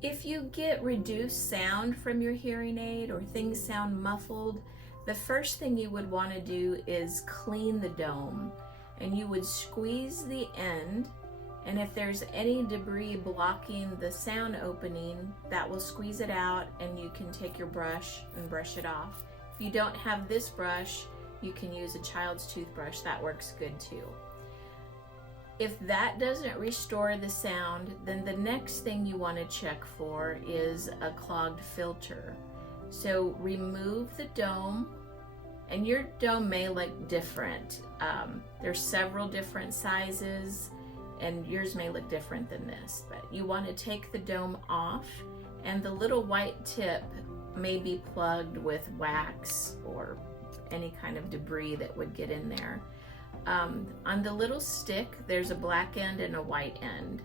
If you get reduced sound from your hearing aid or things sound muffled, the first thing you would want to do is clean the dome. And you would squeeze the end, and if there's any debris blocking the sound opening, that will squeeze it out, and you can take your brush and brush it off. If you don't have this brush, you can use a child's toothbrush. That works good too. If that doesn't restore the sound, then the next thing you want to check for is a clogged filter. So remove the dome, and your dome may look different. There's several different sizes, and yours may look different than this, but you want to take the dome off, and the little white tip may be plugged with wax or any kind of debris that would get in there. On the little stick, there's a black end and a white end.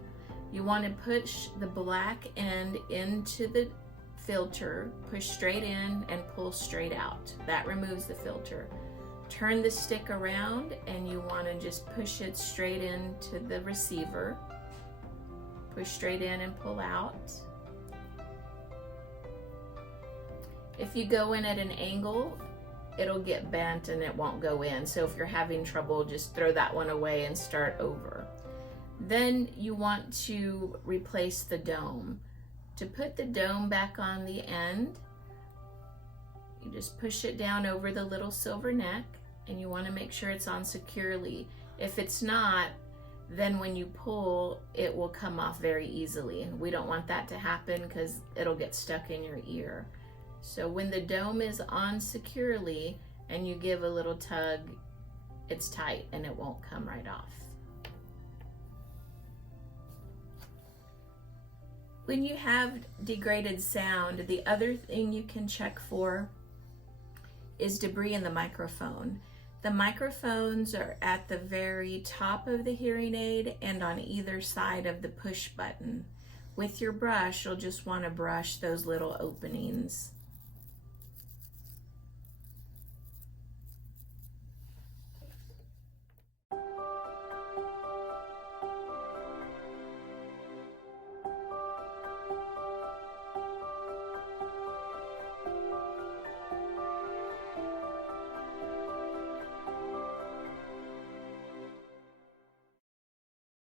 You want to push the black end into the filter, push straight in and pull straight out. That removes the filter. Turn the stick around, and you want to just push it straight into the receiver. Push straight in and pull out. If you go in at an angle, it'll get bent and it won't go in. So if you're having trouble, just throw that one away and start over. Then you want to replace the dome. To put the dome back on the end, you just push it down over the little silver neck, and you want to make sure it's on securely. If it's not, then when you pull, it will come off very easily. And we don't want that to happen because it'll get stuck in your ear. So when the dome is on securely and you give a little tug, it's tight and it won't come right off. When you have degraded sound, the other thing you can check for is debris in the microphone. The microphones are at the very top of the hearing aid and on either side of the push button. With your brush, you'll just want to brush those little openings.